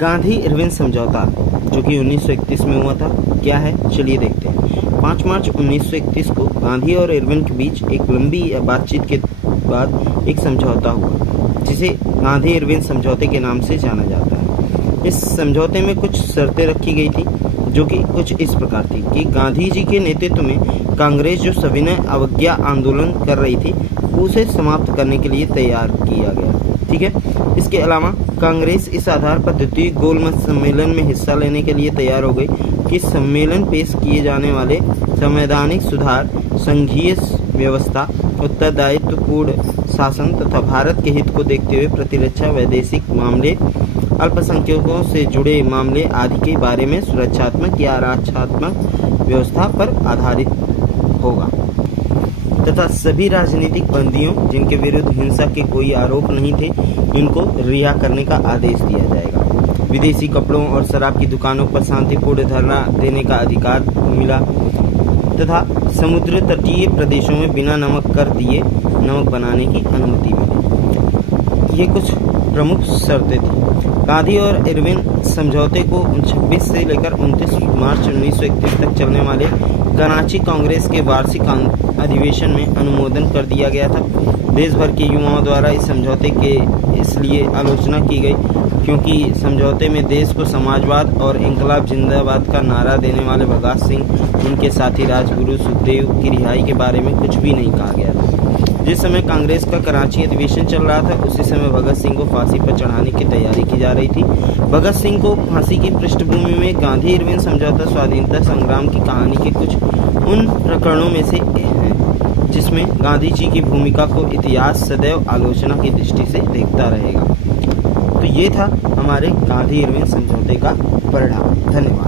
Gandhi Irwin समझौता जो कि 1931 में हुआ था, क्या है चलिए देखते हैं। 5 मार्च 1931 को गांधी और इरविन के बीच एक लंबी बातचीत के बाद एक समझौता हुआ जिसे गांधी इरविन समझौते के नाम से जाना जाता है। इस समझौते में कुछ शर्तें रखी गई थी जो कि कुछ इस प्रकार थी कि गांधी जी के नेतृत्व में कांग्रेस जो सविनय अवज्ञा आंदोलन कर रही थी उसे समाप्त करने के लिए तैयार किया गया। ठीक है। इसके अलावा कांग्रेस इस आधार पर द्वितीय गोलमेज सम्मेलन में हिस्सा लेने के लिए तैयार हो गई कि सम्मेलन पेश किए जाने वाले संवैधानिक सुधार, संघीय व्यवस्था, उत्तरदायित्वपूर्ण शासन तथा भारत के हित को देखते हुए प्रतिरक्षा, वैदेशिक मामले, अल्पसंख्यकों से जुड़े मामले आदि के बारे में सुरक्षात्मक या आरक्षात्मक व्यवस्था पर आधारित होगा तथा सभी राजनीतिक बंदियों जिनके विरुद्ध हिंसा के कोई आरोप नहीं थे इनको रिहा करने का आदेश दिया जाएगा। विदेशी कपड़ों और शराब की दुकानों पर शांतिपूर्ण धरना देने का अधिकार मिला तथा समुद्र तटीय प्रदेशों में बिना नमक कर दिए नमक बनाने की अनुमति मिली। ये कुछ प्रमुख शर्तें थी। गांधी और इरविन समझौते को 26 से लेकर 29 मार्च 1931 तक चलने वाले कराची कांग्रेस के वार्षिक अधिवेशन में अनुमोदन कर दिया गया था। देश भर के युवाओं द्वारा इस समझौते के इसलिए आलोचना की गई क्योंकि समझौते में देश को समाजवाद और इंकलाब जिंदाबाद का नारा देने वाले भगत सिंह, उनके साथी राजगुरु सुखदेव की रिहाई के बारे में कुछ भी नहीं कहा गया था। जिस समय कांग्रेस का कराची अधिवेशन चल रहा था उसी समय भगत सिंह को फांसी पर चढ़ाने की तैयारी की जा रही थी। भगत सिंह को फांसी की पृष्ठभूमि में गांधी इरविन समझौता स्वाधीनता संग्राम की कहानी के कुछ उन प्रकरणों में से है जिसमें गांधी जी की भूमिका को इतिहास सदैव आलोचना की दृष्टि से देखता रहेगा। तो ये था हमारे गांधी इरविन समझौते का परिणाम। धन्यवाद।